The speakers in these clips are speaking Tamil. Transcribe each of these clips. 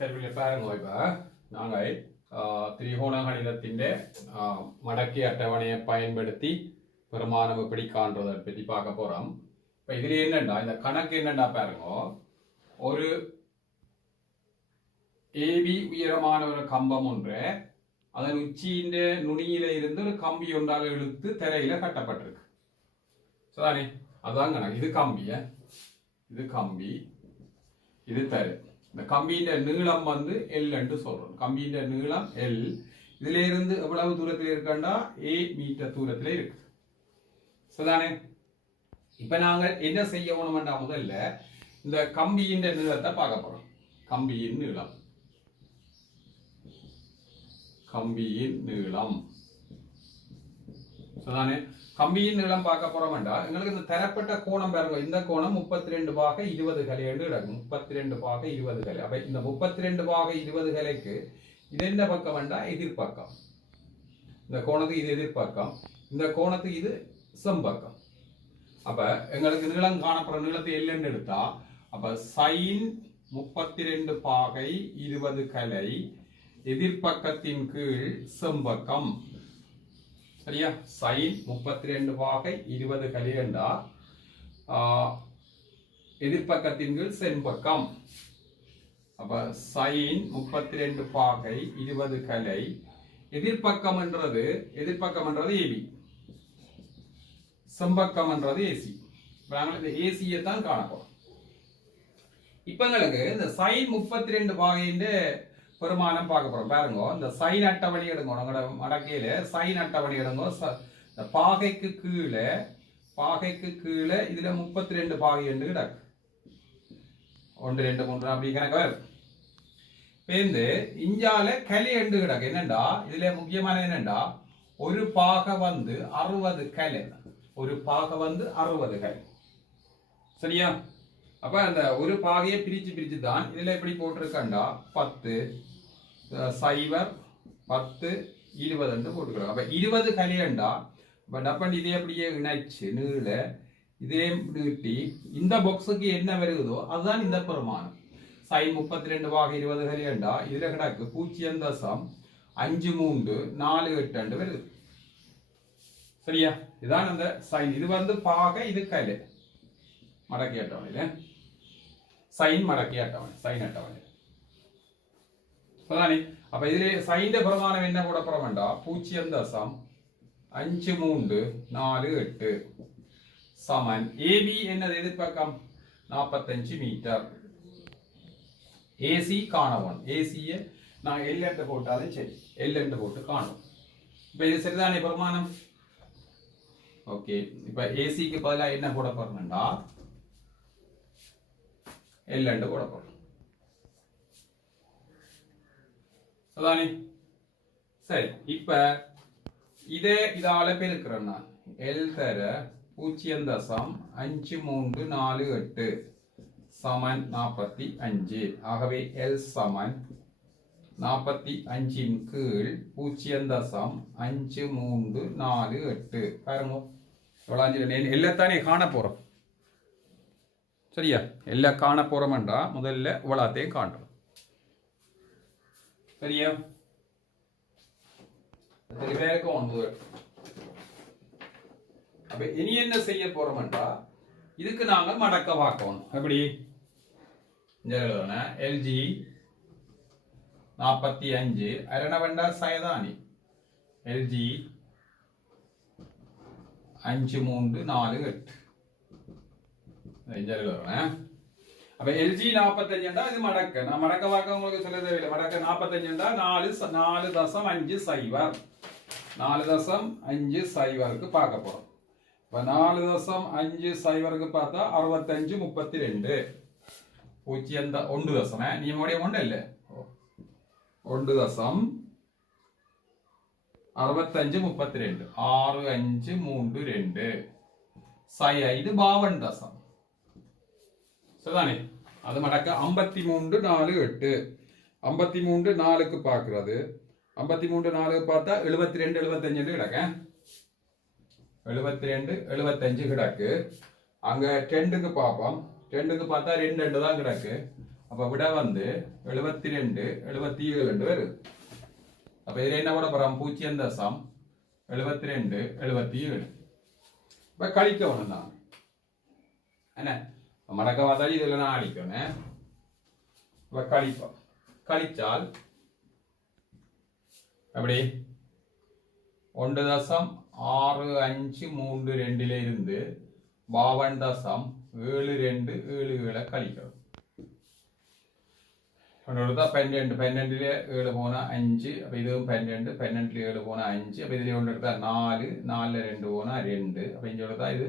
തെരുവിലെ പാരങ്ങോയ്പ நாங்கள் திரிகோண கணிதத்தின் மடக்கை அட்டவணையை பயன்படுத்தி பெருமானம் எப்படி காண்றதை பற்றி பார்க்க போறோம். இப்போ இதுல என்னண்டா இந்த கணக்கு என்னண்டா பாருங்க, ஒரு ஏபி உயரமான ஒரு கம்பம் ஒன்று அதன் உச்சியின் நுனியில இருந்து ஒரு கம்பி ஒன்றால் இழுத்து திரையில கட்டப்பட்டிருக்கு. சரிதானே? அதுதான் கணக்கு. இது கம்பிய, இது கம்பி, இது தரை. இந்த கம்பியின் நீளம் வந்து எல் என்று சொல்றோம். கம்பியின் நீளம் எல். இதுல இருந்து எவ்வளவு தூரத்தில் இருக்கா? 8 மீட்டர் தூரத்தில் இருக்கு. சரிதானே? இப்ப நாங்க என்ன செய்யணும்னா முதல்ல இந்த கம்பியின் நீளத்தை பார்க்க போறோம். கம்பியின் நீளம், கம்பியின் நீளம். சரிதானே? கம்பியின் நீளம் பார்க்க போறோம்டா எங்களுக்கு இந்த தரப்பட்ட கோணம் பாருங்க. இந்த கோணம் 32/20 கலை என்று கிடக்கும். 32/20 கலை. அப்ப இந்த 32/20 கலைக்கு இது என்ன பக்கம் வேண்டா? எதிர்பக்கம். இந்த கோணத்துக்கு இது எதிர்பக்கம், இந்த கோணத்துக்கு இது செம்பக்கம். அப்ப எங்களுக்கு நீளம் காணப்படுற நீளத்தை எல்லுன்னு எடுத்தா அப்ப sin 32/20 கலை எதிர்பக்கத்தின் கீழ் செம்பக்கம். சரியா? sin 32/20 கலையண்டா எதிர்பக்கத்தின் கீழ் செம்பக்கம். அப்ப sin 32/20 கலை எதிர்பக்கம் என்றது ஏபி, செம்பக்கம் என்றது ஏசி. இந்த ஏசியை தான் காணப்போம். இப்ப எங்களுக்கு இந்த sin 32 பெருமானம் பார்க்க போறோம். பாருங்க, இந்த சைன் அட்டவணை எடுங்க. உங்களோட மடக்கையில சைன் அட்டவணை எடுங்க. இந்த பாகைக்கு கீழே இதுல 32 பாகை என்று கிடக்கு. 1 2 3 அப்படி கணக்கு வரும். பேருந்து இஞ்சால கலை என்று கிடக்கு. என்னண்டா இதுல முக்கியமான என்னண்டா ஒரு பாகை வந்து 60 கலை. ஒரு பாகை வந்து 60 கலை. சரியா? அப்ப அந்த ஒரு பாகையை பிரிச்சு தான் இதுல எப்படி போட்டிருக்கா 10 0 10 20 என்று போட்டுக்கிறோம். அப்ப 20 கலியண்டா அப்ப டப்பன் இதே அப்படியே இணைச்சு நீள இதே நீட்டி இந்த பாக்ஸுக்கு என்ன வருதோ அதுதான் இந்த பெருமானம். sin 32/20 கலியண்டா இதுல கிடக்கு 0.5348 வருது. சரியா? இதான் அந்த சைன். இது வந்து பாகை, இது கலை. மடக்கி அட்டவணையில சைன் மடக்கி அட்டவணை, சைன் அட்டவணை. அப்ப இதுல சைன் பெருமானம் என்ன போட போற வேண்டாம்? 0.5348 சமன் ஏபி என்னது எதிர்பக்கம் 45 மீட்டர். ஏசி காணவன். ஏசிய நான் எல் என்று போட்டாலும் சரி, எல் என்று போட்டு காணும். இப்ப இது சரிதானே பெருமானம்? ஓகே. இப்ப ஏசிக்கு பதிலாக என்ன போட போறோம்டா? எல் என்று போட போறோம். சரிதானே? சரி. இப்ப இதால பெருக்கிறேன் நான். எல் தர 0.5348 சமன் 45. ஆகவே எல் சமன் 45 கீழ் 0.5348. பாருங்க எல்லாத்தானே காண போறோம். சரியா? எல்லாம் காண போறோம்டா முதல்ல இவ்வளத்தையும் காண்றோம். சரியா? அப்ப இனி என்ன செய்ய போறோம்டா இதுக்கு நாங்க மடக்க பார்க்கணும். எப்படி? எல்ஜி 45 அரணவண்டா சயதானி எல்ஜி 5348. அப்ப எல்ஜி 45 இது மடக்க. நான் மடக்க பார்க்க உங்களுக்கு சொல்ல தேவையில்லை. மடக்க 45 4.50 4.50 பார்க்க போறோம். இப்ப 4.50 பார்த்தா 65 32 0 1 நீ மோடிய ஒன்றല്ലേ 1.65 32 6532 இது 52. சரிதானே? அது மடக்க 5348. 53 4க்கு பார்க்கிறது. 53 4க்கு பார்த்தா 72 75 கிடக்க. 72 75 கிடக்கு. அங்க 10க்கு பார்ப்போம். 10க்கு பார்த்தா 2 தான் கிடக்கு. அப்ப விட வந்து 72 77 வருது. அப்ப இதுல என்ன கூட போறோம் 0.72 77. இப்ப கழிக்கணும் தான் என்ன மடக்க வாதாடி இதுல நான் அழிக்கணும். இப்ப கழிப்போம். கழிச்சால் அப்படி 1.6532 இருந்து 52.7277 கழிக்கிறோம். 12 12 7 போனா 5. அப்ப இதுவும் 12 12 7 போனா 5. அப்ப இதுல ஒன்று எடுத்தா 4 4 2 போனா 2. அப்ப இங்க எடுத்தா இது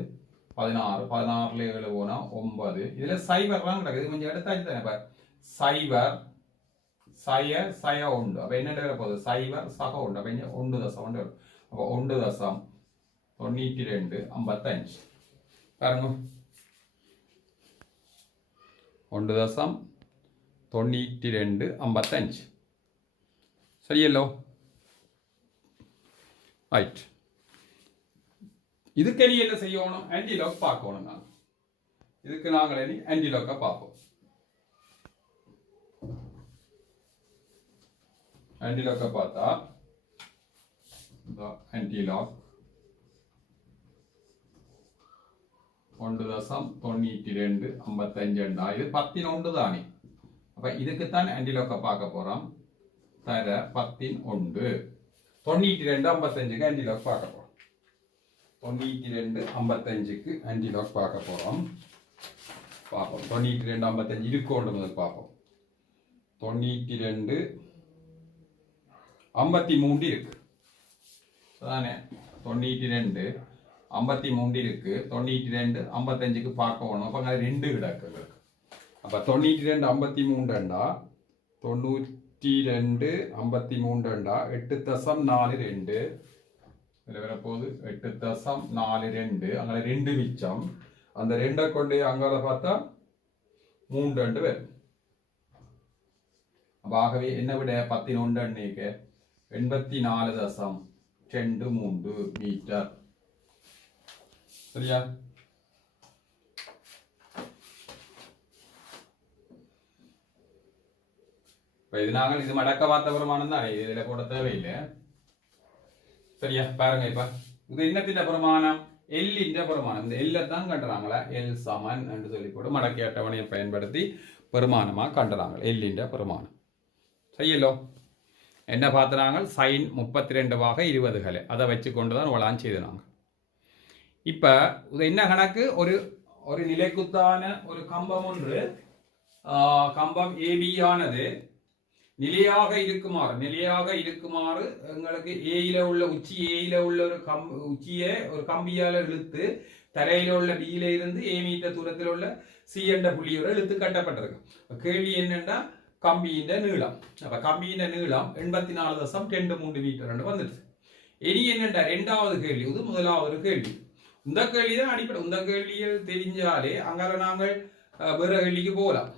16 16 7 போனா 9. இதுல சைபர்லாம் கிடக்குது கொஞ்சம் எடுத்தாச்சு தானே. இப்ப சைபர் சய உண்டு. அப்ப என்ன போகுது சைபர் சக உண்டு. அப்ப இங்க 1.1 அப்ப 1.9255 பாருங்க 1.9255 சரியല്ലോ. ரைட். இதுக்கு இனி என்ன செய்யணும் ஆன்டிலாக் பார்க்கணும். நான் இதுக்கு நாங்கள் இனி ஆன்டிலாக்கை பார்ப்போம். ஆன்டிலாக்கை பார்த்தா ஆன்டிலாக் 1.9255 இது 10 தானே. அப்ப இதுக்குத்தான் ஆன்டிலாக்கை பார்க்க போறோம். தர 10 92.55க்கு ஆன்டிலாக் பார்க்க போறோம். 92.55க்கு ஆன்டிலாக் பார்க்க போறோம். பார்ப்போம் 92.55 இருக்கோண்டு முதல் பார்ப்போம். 92.53 இருக்கு அதானே. 92.53 இருக்கு. 92.55க்கு பார்க்கணும். அப்ப அங்க 2 கிடக்கு. அப்ப 92.53 92.53 8.42 இதுல வரப்போகுது 8.42. அங்க 2 மிச்சம். அந்த 2 கொண்டு அங்கால பார்த்தா 3 வரும். ஆகவே என்ன விட 11 84.23 மீட்டர். சரியா? இது நாங்கள் இது மடக்க பார்த்த பிரமாணம் தான். இதுல கூட தேவையில்லை. சரியா? பாருங்க இப்ப இது என்னத்தின் பிரமாணம் எல்லின் பிரமாணம். இந்த எல்லை தான் கண்டுறாங்களா எல் சமன் என்று சொல்லி போட்டு மடக்கை அட்டவணையை பயன்படுத்தி பெருமானமா கண்டுறாங்க எல்லின் பிரமாணம். செய்யலோ என்ன பார்த்துறாங்க சைன் 32 20 அதை வச்சு கொண்டு தான் வளான் செய்தாங்க. இப்போ இது என்ன கணக்கு ஒரு ஒரு நிலைக்குத்தான ஒரு கம்பம் ஒன்று கம்பம் ஏபி ஆனது நிலையாக இருக்குமாறு எங்களுக்கு ஏயில உள்ள உச்சி ஏயில உள்ள ஒரு உச்சியை ஒரு கம்பியால் இழுத்து தரையில உள்ள பியில இருந்து ஏ மீட்டர் தூரத்தில் உள்ள சி என்ற புள்ளியோட இழுத்து கட்டப்பட்டிருக்கு. கேள்வி என்னன்னா கம்பியின் நீளம். அப்ப கம்பியின் நீளம் 84.23 மீட்டர் வந்துடுச்சு. இனி என்னண்டா ரெண்டாவது கேள்வி. இது முதலாவது கேள்வி. இந்த கேள்வி தான் அடிப்படை. இந்த கேள்வியை தெரிஞ்சாலே அங்கால நாங்கள் வேற கேள்விக்கு போகலாம்.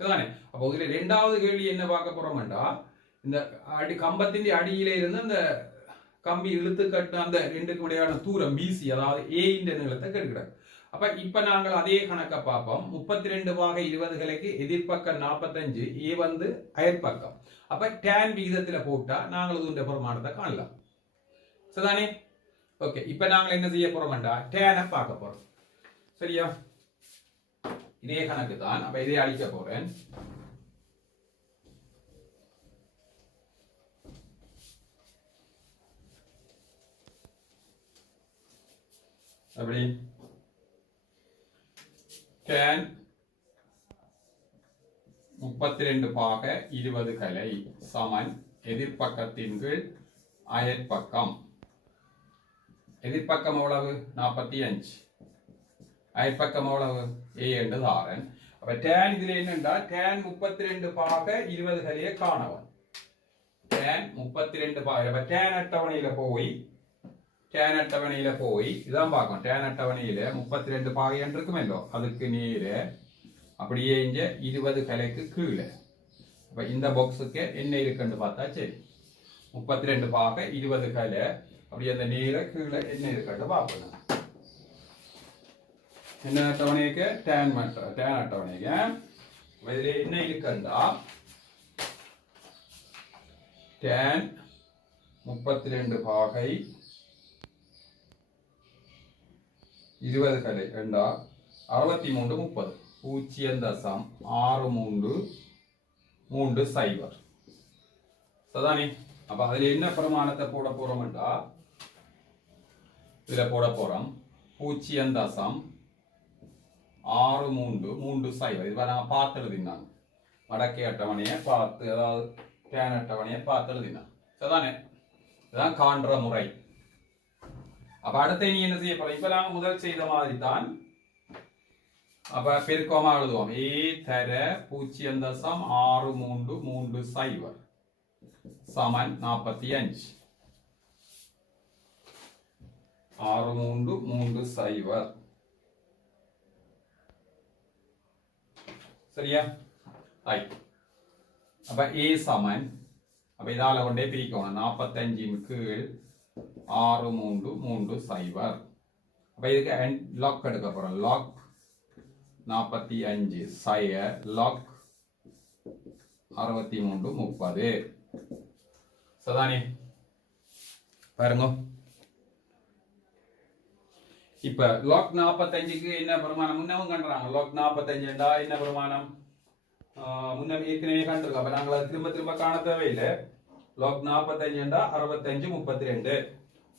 சரிதானே? அப்போ இதுல ரெண்டாவது கேள்வி என்ன பார்க்க போறோம்டா இந்த கம்பத்தின் அடியில இருந்து அந்த கம்பி இழுத்து கட்டு அந்த ரெண்டுக்கு இடையான தூரம் பிசி அதாவது ஏ இந்த நீளத்தை கெடுக்கிறாங்க. அப்ப இப்ப நாங்கள் அதே கணக்கை பார்ப்போம். 32/20 எதிர்பக்கம் 45 ஏ வந்து அயற்பக்கம். அப்ப டேன் விகிதத்துல போட்டா நாங்கள் இந்த பிரமாணத்தை காணலாம். சரிதானே? ஓகே. இப்ப நாங்கள் என்ன செய்ய போறோம்டா டேனை பார்க்க போறோம். சரியா? இதே கணக்கு தான். அப்ப இதே அழிக்க போறேன். அப்படி tan 32/20 சமன் எதிர்பக்கத்தின் கீழ் அயற்பக்கம். எதிர்பக்கம் எவ்வளவு 45, அயற்பக்கம் எவ்வளவு a என்றது ஆரன். அப்ப tan இதுல என்னண்டா tan 32/20 காணவன். tan 32 அப்ப tan அட்டவணையில போய் இதான் பார்க்கணும். tan அட்டவணையில 32 பாகை இருக்குமല്ലോ அதுக்கு நேர அப்படியே இங்க 20 கலைக்கு கீழே. அப்ப இந்த பாக்ஸுக்கு என்ன இருக்குன்னு பார்த்தா சரி 32/20 கலை அப்படி அந்த நேர கீழே என்ன இருக்குன்னு பார்க்கணும். என்ன அட்டவணைக்கு tan அட்டவணைக்கு இதில் என்ன இருக்குண்டா tan 32 பாகை 20 கலை என்றா 63 30 0.6330 சதானே. அப்ப அதுல என்ன பிரமாணத்தை போட போறோம்டா இதுல போட போறோம் 0.6330 இது நாங்க பார்த்து எழுதினாங்க மடக்கை அட்டவணையை பார்த்து அதாவது டேன் அட்டவணையை பார்த்து எழுதினாங்க சதானே. இதுதான் காண்ற முறை. அப்ப அடுத்த நீ என்ன செய்ய போற இப்ப நாங்க முதல் செய்த மாதிரி தான் அப்ப பெருக்கமா எழுதுவோம் ஏ தர 0.6330 சமன் 45 6330 சரியா. அப்ப ஏ சமன் அப்ப இதால கொண்டே பிரிக்கணும் 45 கீழ் 6330 அப்ப இதுக்கு லாக் எடுக்க போறோம் லாக் 45 சய லாக் 6330 சதானே. பாருங்க இப்ப லாக் 45க்கு என்ன பிரமாணம் முன்னவும் கண்டுறாங்க லாக் 45 என்ன பிரமாணம் முன்ன ஏற்கனவே கண்டிருக்கோம். அப்ப நாங்கள் திரும்ப திரும்ப காண தேவையில்லை. லாக் 45 65 32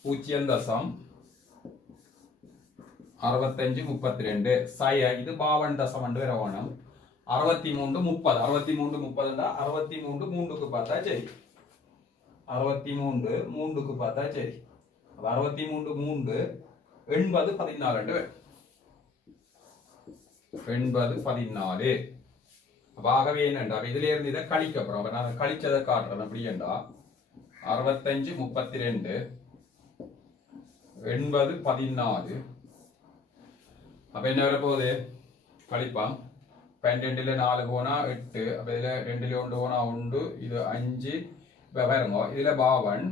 0.6532 சய இது பாவன் தசம் என்று வரணும் 63 30 63 3க்கு பார்த்தா சரி 63 3க்கு பார்த்தா சரி 63 3 80 14 14 ஆகவே என்னண்டா இதுல இருந்து இதை கழிக்க போறோம். நான் கழிச்சதை காட்டுறேன் அப்படி என்றா 65 32 80 14 அப்ப என்ன வர போகுது கழிப்பான் 12ல 4 போனா 8 அப்ப இதுல 2ல 1 போனா 1 இது 5 இப்ப பாருங்க இதுல பாவன்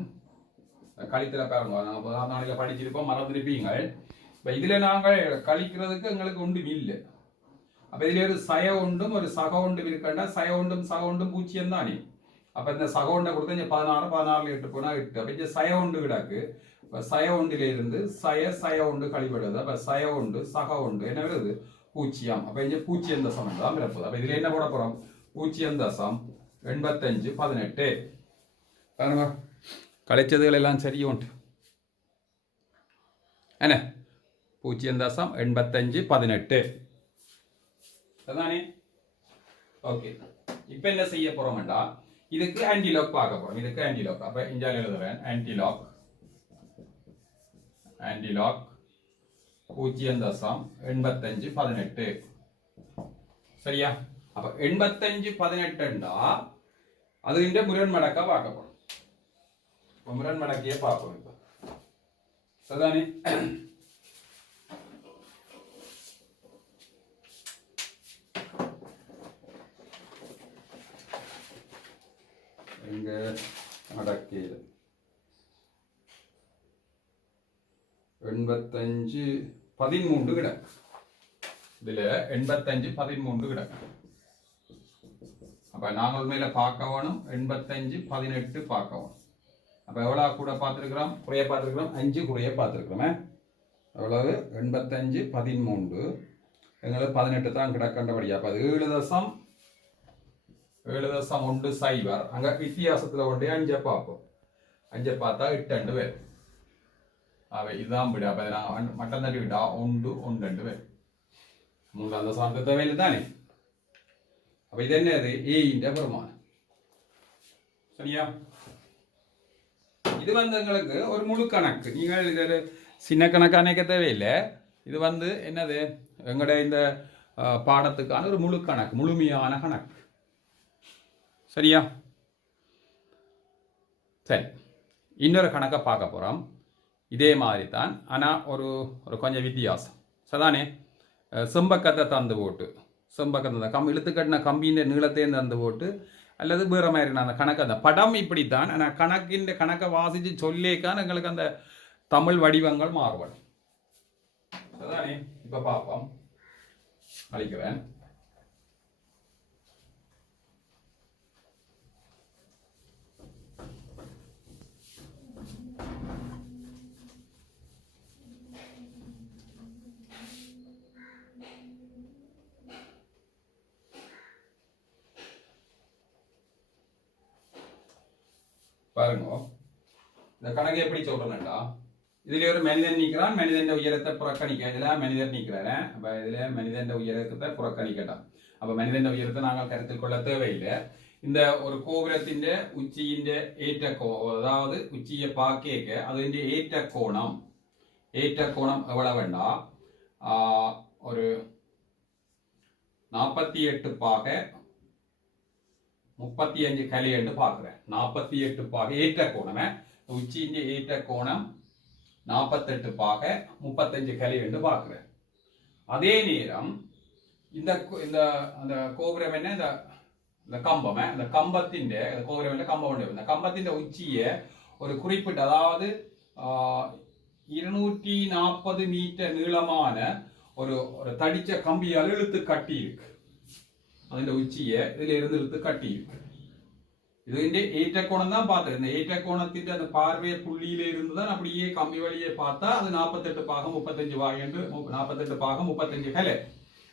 கழித்துல பாருங்க நாங்க முதல் நாளைக்கு படிச்சிருப்போம் மறந்துருப்பீங்க. இப்ப இதுல நாங்கள் கழிக்கிறதுக்கு எங்களுக்கு ஒன்றும் இல்லை. அப்ப இதுல ஒரு சய ஒன்றும் ஒரு சக ஒன்றும் இருக்கண்டா சய ஒன்றும் சக ஒன்றும் 0 தானே. அப்ப இந்த சக ஒன்றை கொடுத்தா 16 16ல 8 போனா 8 அப்ப இந்த சய ஒன்று கிடக்கு சய ஒன்றில இருந்து சய ஒன்று கழிப்படுது. அப்ப சய ஒன்று சக ஒன்று என்ன வருது 0. அப்ப இங்க 0 தசம் தான் பிறப்புது. அப்ப இதுல என்ன போட போறோம் 0.85 18 பாருங்க கழிச்சதுகள் எல்லாம் சரி உண்டு என்ன 0.85 18 அதானே. ஓகே இப்ப என்ன செய்ய போறோம்டா இதுக்கு ஆன்டிலாக் பார்க்க போறோம். இதுக்கு ஆன்டிலாக் அப்ப இங்க எழுதுறேன் ஆன்டிலாக் 0.85 18 சரியா. அப்ப 85 18 அது இந்த முரண் மடக்கா பார்க்க போறோம். முரண் மடக்கையே பார்ப்போம் இப்ப சரிதானே. எங்க மடக்கையில் 85 13 கிடக்கு. இதுல 85 13 கிடக்கு. அப்ப நாங்கள் மேல பார்க்க வேணும் 85 18 பார்க்க வேணும். அப்ப எவ்வளவு கூட பார்த்திருக்கிறோம் குறைய பார்த்திருக்கிறோம் 5 குறைய பார்த்திருக்கிறோமே எவ்வளவு 85 13 எங்களுக்கு 18 தான் கிடக்கின்றபடியா. அப்ப 7.10 அங்க வித்தியாசத்துல கொண்டே 5 பார்ப்போம் 5 பார்த்தா 8 பேர் அவை இதுதான் விட. அப்ப நான் மட்டம் தட்டி விட்டா 1 1 பேர் 3 அந்த சார்ந்த தேவையில்லை தானே. அப்ப இது என்னது ஏ பிரமாணம் சரியா. இது எங்களுக்கு ஒரு முழு கணக்கு. நீங்கள் இது சின்ன கணக்கான தேவையில்லை. இது என்னது எங்களுடைய இந்த பாடத்துக்கான ஒரு முழு கணக்கு முழுமையான கணக்கு சரியா. சரி இன்னொரு கணக்கை பார்க்க போறோம். இதே மாதிரி தான் ஆனால் ஒரு கொஞ்சம் வித்தியாசம் சரிதானே. செம்பக்கத்தை தந்து போட்டு செம்பக்கத்தை இழுத்து கட்டின கம்பியின் நீளத்தையும் தந்து போட்டு அல்லது வேற மாதிரி அந்த கணக்கு அந்த படம் இப்படித்தான். ஆனால் கணக்கை வாசித்து சொல்லேக்கான எங்களுக்கு அந்த தமிழ் வடிவங்கள் மாறுபடும் சரிதானே. இப்போ பார்ப்போம் அழிக்கிறேன். பாருங்க இந்த கணக்கு எப்படி சொல்றேன்டா, இதுல ஒரு மனிதன் நிற்கிறான், மனிதன் உயரத்தை புறக்கணிக்க, இதுல மனிதன் நிற்கிறாரு. அப்ப இதுல மனிதன் உயரத்தை புறக்கணிக்கட்டான். அப்ப மனிதன் உயரத்தை நாங்கள் கருத்தில் கொள்ள தேவையில்லை. இந்த ஒரு கோபுரத்தின் உச்சியின் ஏற்ற அதாவது உச்சியை பார்க்க അതിന്റെ ஏற்ற கோணம் எவ்வளவுண்டா ஒரு 48 பாக 35 கலை என்று பார்க்கிறேன். 48 பாக ஏற்ற கோணம், உச்சியின் ஏற்ற கோணம் 48 பாக 35 கலை என்று பார்க்கிறேன். அதே நேரம் இந்த அந்த கோபுரம் என்ன, இந்த கம்பம், இந்த கம்பத்தின் கோபுரம் கம்பம் உண்டு. இந்த கம்பத்தின் உச்சியை ஒரு குறிப்பிட்ட அதாவது 240 மீட்டர் நீளமான ஒரு தடிச்ச கம்பியால் இழுத்து கட்டி இருக்கு. അതിന്റെ ഉച്ചിയെ ഇതിലിരുന്ന് ഇழுத்து கட்டி இருக்கு. ഇതിന്റെ ஏற்றக்கோணம் தான் பார்த்தது. இந்த ஏற்றக்கோணத்தின் அந்த பார்வை புள்ளியில இருந்து தான் அப்படியே கம்பி வழியை பார்த்தா அது 48 பாகம் 35 பாகம் என்று 48 பாகம் 35 கலை.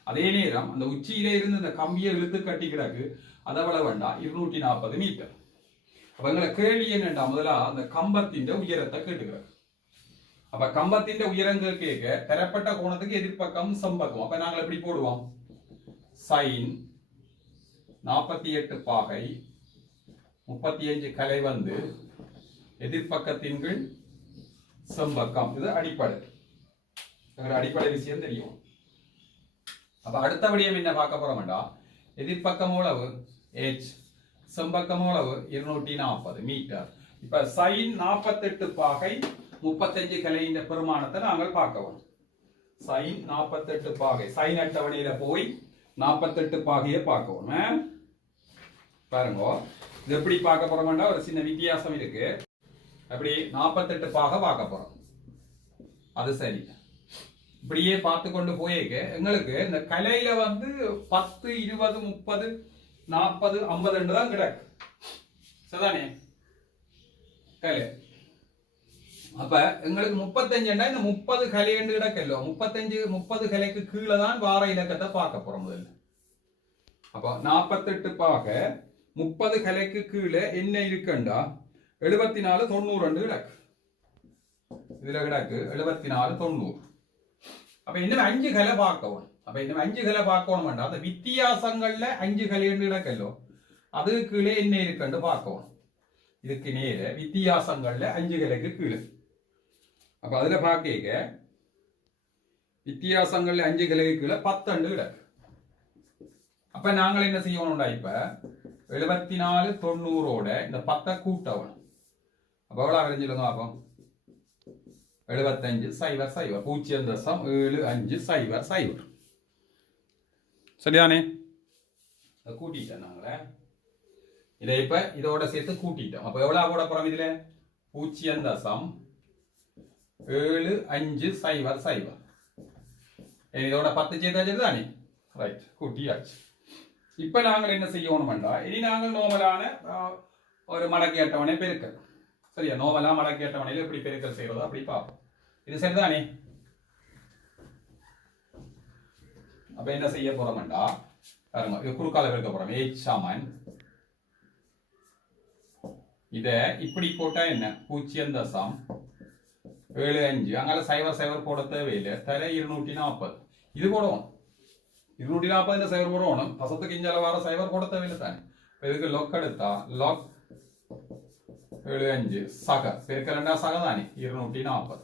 அதே நேரம் அந்த உச்சியில இருந்து அந்த கம்பியை இழுத்து கட்டி கிடக்கு, அதை விட வேண்டாம் 240 மீட்டர். அப்ப எங்களை கேள்வி என்னண்டா, முதல்ல அந்த கம்பத்தின் உயரத்தை கேட்டுக்கிறார். அப்ப கம்பத்தின் உயரங்கள் கேட்க தரப்பட்ட கோணத்துக்கு எதிர்ப்பக்கம் சம்பக்கம். அப்ப நாங்கள் எப்படி போடுவோம், சைன் 48 பாகை 35 கலை வந்து எதிர்ப்பக்கத்தின் கீழ் செம்பக்கம். இது அடிப்படை, அடிப்படை விஷயம் தெரியும். அப்ப அடுத்தபடியும் என்ன பார்க்க போறோம்டா, எதிர்ப்பக்கம் எவ்வளவு h, செம்பக்கம் எவ்வளவு 240 மீட்டர். இப்ப சைன் 48 பாகை 35 கலையின் பெருமானத்தை நாங்கள் பார்க்கவும். சைன் 48 பாகை, சைன் அட்டவணையில போய் 48 பாகையை பார்க்கவும். பாருங்க இது எப்படி பார்க்க போறோம்னா ஒரு சின்ன வித்தியாசம் இருக்கு. அப்படி 48 பாகை பார்க்க போறோம். அது சரி, இப்படியே பார்த்து கொண்டு போயிருக்க எங்களுக்கு இந்த கலையில வந்து 10, 20, 30, 40, 50 தான் கிடக்கு. சரிதானே கலை. அப்ப எங்களுக்கு 35 இந்த 30 கலை என்று கிடக்கല്ലോ. 30 கலைக்கு கீழே தான் வார இலக்கத்தை பார்க்க போறோம் முதல்ல. அப்ப 48 பாக 30 கலைக்கு கீழே என்ன இருக்குண்டா 74, 90 கிடக்கு. இதுல கிடக்கு 74, 90. அப்ப இன்னும் 5 கலை பார்க்கவும். அப்ப இன்னும் 5 கலை பார்க்கணும். அந்த வித்தியாசங்கள்ல 5 கலை என்று கிடக்கല്ലോ, அது கீழே என்ன இருக்குன்னு பார்க்கவும். இதுக்கு நேர வித்தியாசங்கள்ல 5 கலைக்கு கீழே. அப்ப அதுல பார்க்க வித்தியாசங்கள்ல 5 கலைக்கு கீழே 10 கிடக்கு. அப்ப நாங்கள் என்ன செய்யணும்டா, இப்ப 74, 90 இந்த 10 கூட்டவன். அப்ப எவ்வளவு வரைஞ்சிருங்க பாப்போம், 75, 0, 0.7500. சரியானே, கூட்டிட்டேன் நாங்களே. இதை இப்ப இதோட சேர்த்து கூட்டிட்டோம். அப்ப எவ்வளவு போட போறோம் இதுல 0.7500. இதோட 10 சேர்த்தாச்சு தானே, ரைட், கூட்டியாச்சு. இப்ப நாங்கள் என்ன செய்யணும்டா, இனி நாங்கள் நோமலான ஒரு மடக்கை அட்டவணை பெருக்கல். சரியா, நோமலா மடக்கை அட்டவணையில் எப்படி பெருக்கல் செய்யறதோ அப்படி பார்ப்போம். இது சரிதானே. அப்ப என்ன செய்ய போறோம்டா, பாருங்க குறுக்கால பெருக்க போறோம். h சமன் இத இப்படி போட்டா என்ன 0.75. அங்கால 0 போட தேவையில்லை, தர 240. இது போடுவோம் 240 0 போடணும். பசத்துக்கு இஞ்சால வர 0 போட தேவையில்லை தானே. இதுக்கு லொக் எடுத்தா log 75 சக பெருக்கலண்டா சக தானே 240.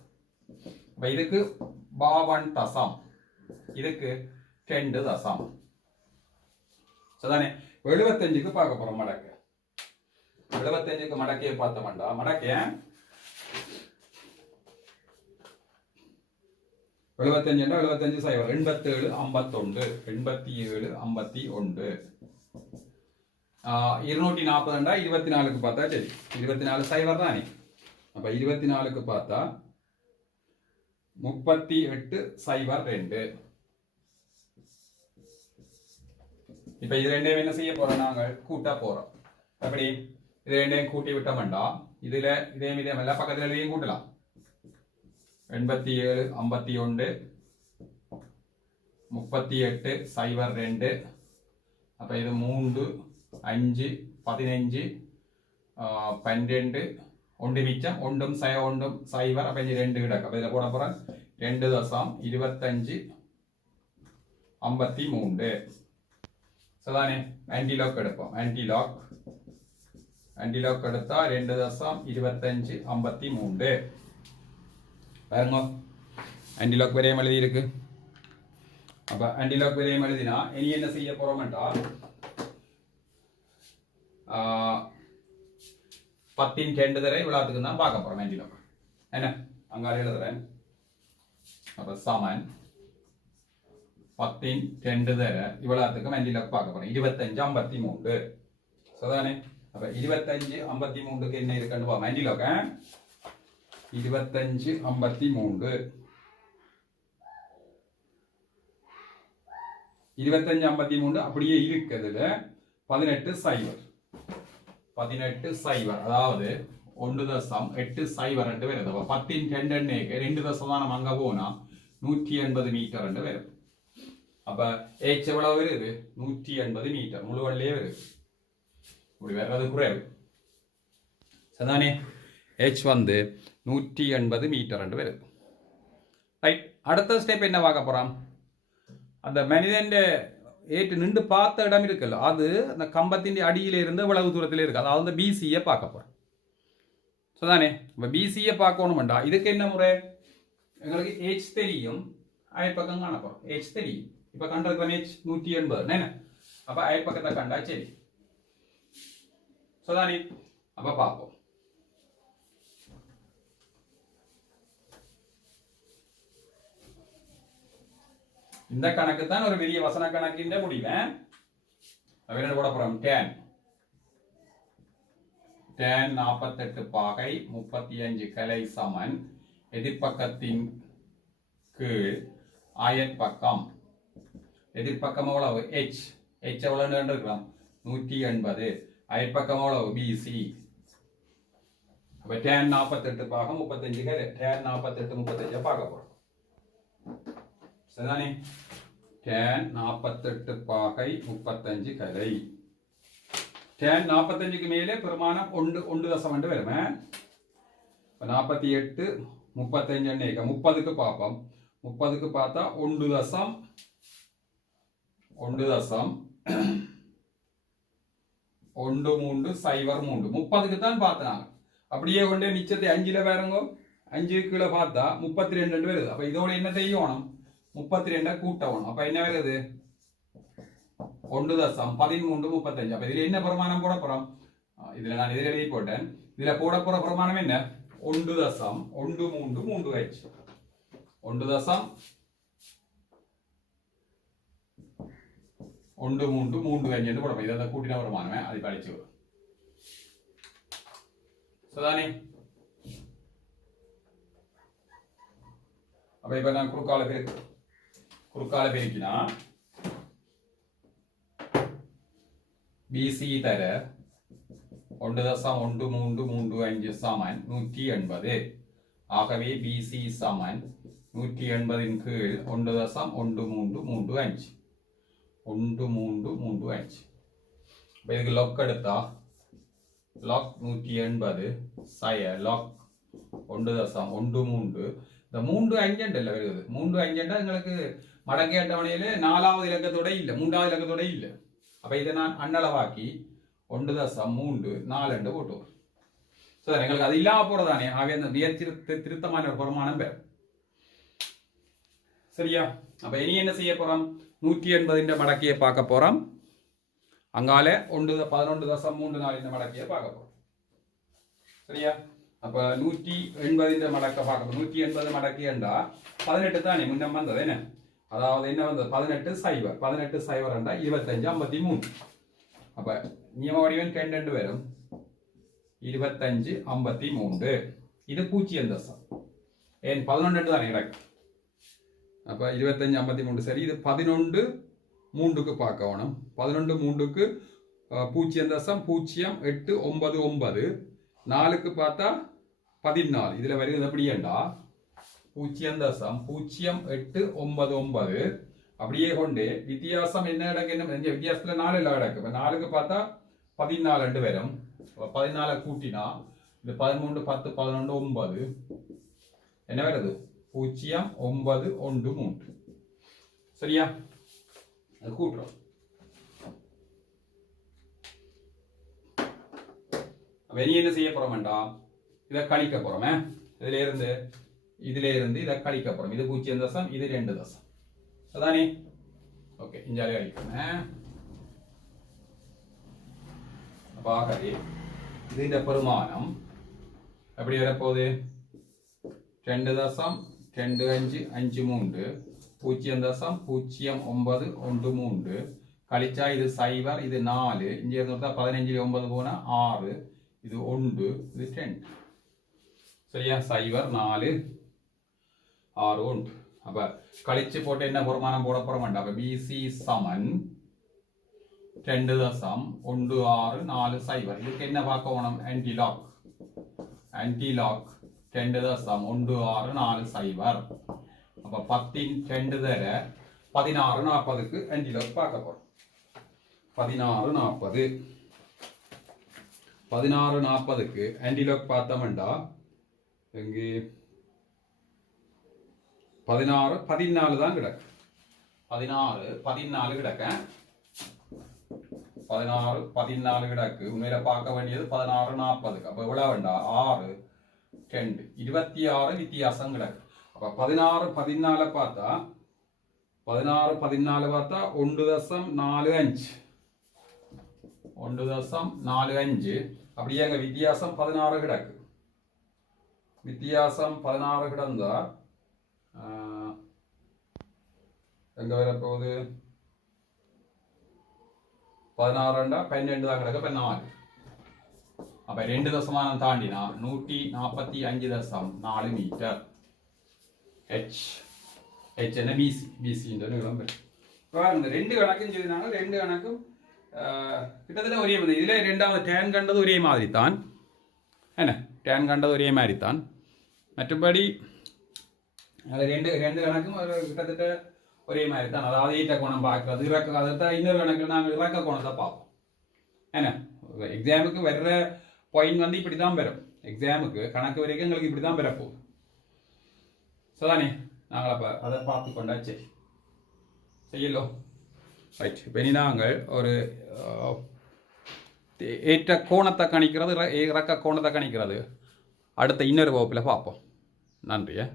அப்ப இதுக்கு 52 தசம், இதுக்கு 2 தசம். சரிதானே. 75க்கு பார்க்க போறோம் மடக்கு. 75க்கு மடக்கையை பார்த்தோம்டா, மடக்கை 75 75 0 87 51 87 51. 240 24க்கு பார்த்தா சரி 24 0 தானே. அப்ப 24க்கு பார்த்தா 38 0 2. இப்ப இது ரெண்டையும் என்ன செய்ய போறோம், நாங்கள் கூட்ட போறோம். அப்படி இது ரெண்டையும் கூட்டி விட்டோம்டா, இதுல இதே எல்லாம் பக்கத்துல எழுதியும் கூட்டலாம். 87 51 38 0 2. அப்ப இது 3 5 15 12 1 மிச்சம் 1 1 சைவர் அப்ப இங்க 2 கிடக்கு அப்ப இதுல போட போறேன் 2.25 53 சரிதானே ஆன்டிலாக் எடுப்போம் ஆன்டிலாக் எடுத்தா 2.25 53 பாருங்க ஆன்டிலாக் வரையும் எழுதி இருக்கு அப்ப ஆன்டிலாக் வரையும் எழுதினா இனி என்ன செய்ய போறோம்டா 10 தடவை இவ்வளவுக்கு தான் பார்க்க போறோம் ஆன்டிலாக் என்ன அங்கால எழுதுறேன் அப்ப சமன் 10 தடவை இவ்வளவுக்கு ஆன்டிலாக் பார்க்க போறோம் 25 53 சரிதானே அப்ப 25 53க்கு என்ன இருக்குன்னு பாப்போம் ஆன்டிலாக் 25 53 25 53 அப்படியே இருக்குதுல 18 சைவர் அதாவது 1.8 ரெண்டு வருது அப்ப 10 2 தசமானம் அங்க போனா 180 மீட்டர் ரெண்டு வருது அப்ப h எவ்வளவு வருது 180 மீட்டர் முழுவல்லே வருது இப்படி வர்றது குறைவு சரிதானே h வந்து 180 மீட்டர் ரெண்டு வருது ரைட் அடுத்த ஸ்டெப் என்ன பார்க்க போறோம் அந்த மனிதன் ஏற்று நின்று பார்த்த இடம் இருக்குல்ல அது அந்த கம்பத்தின் அடியில இருந்து இவ்வளவு தூரத்தில் இருக்கு அதாவது அந்த பிசியை பார்க்க போறோம் சரிதானே இப்போ பிசியை பார்க்கணும்டா இதுக்கு என்ன முறை எங்களுக்கு h தெரியும் அயற்பக்கம் காண போறோம் h தெரியும் இப்போ கண்டிருக்கிற h 180 என்ன அப்ப அயற்பக்கத்தை கண்டா சரி சரிதானே அப்ப பார்ப்போம் இந்த கணக்கு தான் ஒரு பெரிய வசன கணக்கின் முடிவேன் என்ன போட போறோம் tan 48 பாகை 35 கலை சமன் எதிர்பக்கத்தின் கீழ் ஆயற்பக்கம் எதிர்பக்கம் எவ்வளவு h எவ்வளவு இருக்கிறோம் 180 அயற்பக்கம் எவ்வளவு bc அப்ப tan 48 பாகை 35 கலை tan 48 35 பார்க்க போறோம் சரிதானே tan 48 பாகை 35 கலை tan 45க்கு மேலே பெருமானம் 1 தசம் என்று வருமே 48 35 எண்ணேக 30க்கு பார்ப்போம் 30க்கு பார்த்தா 1 தசம் 1 3 சைவர் 3 30க்கு தான் பார்த்தாங்க அப்படியே கொண்டே மிச்சத்தை 5ல பாருங்க 5 கீழே பார்த்தா 32 வருது அப்ப இதோட என்ன செய்யணும் 32 கூட்டணும் அப்ப என்ன வருது 1 தசம் 13 35 அப்ப இதுல என்ன பிரமாணம் போட போறோம் இதுல நான் இதில் எழுதி போட்டேன் இதுல போட போற பிரமாணம் என்ன 1 தசம் 1 3 3 h 1 தசம் 1 3 3 h என்று போடணும் இதை கூட்டின பிரமாணமே அதை படிச்சு வரும் சரிதானே அப்ப இப்ப நான் குறுக்கால பெருக்கினா BC தர 1.135 சமன் 180 ஆகவே BC சமன் 180 இன் கீழ் 1.1335 1335 இதுக்கு லொக் எடுத்தா log 180 சய log 1.13 இந்த 3 5 வருது 3 5 எங்களுக்கு மடக்கை அட்டவணையில 4வது இலக்கத்தோட இல்ல 3வது இலக்கத்தோட இல்ல அப்ப இதை நான் அன்னளவாக்கி 1.3 போட்டுவோம் சரி எங்களுக்கு அது இல்லாம போறதானே ஆகவே அந்த திருத்தமான ஒரு பிரமாணம் பேர் சரியா அப்ப இனி என்ன செய்ய போறோம் 180 மடக்கையை பார்க்க போறோம் அங்கால 11.34 மடக்கையை பார்க்க போறோம் சரியா அப்ப 180 மடக்கை பார்க்க 180 மடக்கை என்றா 18 தானே முன்னம் வந்தது என்ன அதாவது என்ன வந்தது 18 சைவர் 25 53 அப்ப நியம வடிவம் 2 வரும் 25 53 இது 0 தசம் ஏன் 11 தானே கிடக்கு அப்ப 25 53 சரி இது 11 3க்கு பார்க்கணும் 11 3க்கு 0 தசம் 0 8 9 9 4க்கு பார்த்தா 14 இதுல வருகிறது அப்படியேண்டா 0 தசம் 0 8 9 9 அப்படியே கொண்டு வித்தியாசம் என்ன கிடக்கு என்ன வித்தியாசத்துல 4 எல்லாம் கிடக்கு 4க்கு பார்த்தா 14 வரும். 14 கூட்டினா இது 13 10 11 9 என்ன வருது 0 9 1 3. சரியா? அது கூட்டுறோம். இனி என்ன செய்ய போறோம்டா, இதை கழிக்க போறோமே. இதுல இருந்து இதை கழிக்க போறோம். இது 0 தசம், இது 2 தசம். அதானே? ஓகே, இஞ்சாலே கழிக்கணும். ஆகவே ഇതിന്റെ பெருமானம் எப்படி வரப்போகுது 2 தசம் 2 5 5 3 0 தசம் 0 9 1 3 கழிச்சா இது 0 இது 4 இங்க இருந்தா 15 9 போனா 6 இது 1 இது 2. சரியா? 0 4 6 1. அப்ப கழிச்சு போட்டு என்ன பெருமானம் போட போறோம்டா, அப்ப BC சமன் 2 தசம் 1 6 4 0. இதுக்கு என்ன பார்க்க வேணும், ஆன்டிலாக் 2 தசம் 1 6 4 0. அப்ப 10 2 தர 16 40க்கு ஆன்டிலாக் பார்க்க போறோம். 16 40க்கு ஆன்டிலாக் பார்த்தோம்டா எங்கே 16 14 தான் கிடக்கு. 16 14 கிடக்க 16 14 கிடக்கு. உண்மையில பார்க்க வேண்டியது 16 40க்கு. அப்ப எவ்வளவு வேண்டா 6 2 26 வித்தியாசம் கிடக்கு. அப்ப 16 14 பார்த்தா 1 தசம் 45 1 தசம் 45. அப்படியே அங்க வித்தியாசம் 16 கிடக்கு. வித்தியாசம் 16 கிடந்தா எங்க வரப்போகுது 16 12 தான் கிடக்கு. அப்ப 4. அப்ப 2 தசமானம் தாண்டினா 145 தசம் 4 மீட்டர். H என்ன BC நீளம். இந்த 2 கணக்கும் சொல்லினாங்க. 2 கணக்கும் கிட்டத்தட்ட ஒரே மாதிரி. இதுல ரெண்டாவது டேன் கண்டது ஒரே மாதிரி தான். என்ன டேன் கண்டது ஒரே மாதிரி தான். மற்றபடி ரெண்டு கணக்கும் கிட்டத்தட்ட ஒரே மாதிரி தான். அதாவது ஈட்ட கோணம் பார்க்கறது இறக்க, அதைத்தான் இன்னொரு கணக்கில் நாங்கள் இறக்க கோணத்தை பார்ப்போம். என்ன எக்ஸாமுக்கு வர்ற பாயிண்ட் வந்து இப்படி தான் வரும். எக்ஸாமுக்கு கணக்கு வரைக்கும் எங்களுக்கு இப்படி தான் வரப்போம். சரிதானே? நாங்கள் அப்போ அதை பார்த்து கொண்டா சரி செய்யலோ. ரைட். இப்போ இனி நாங்கள் ஒரு ஏற்ற கோணத்தை கணிக்கிறது, இறக்க கோணத்தை கணிக்கிறது அடுத்த இன்னொரு வகுப்பில் பார்ப்போம். நன்றியா.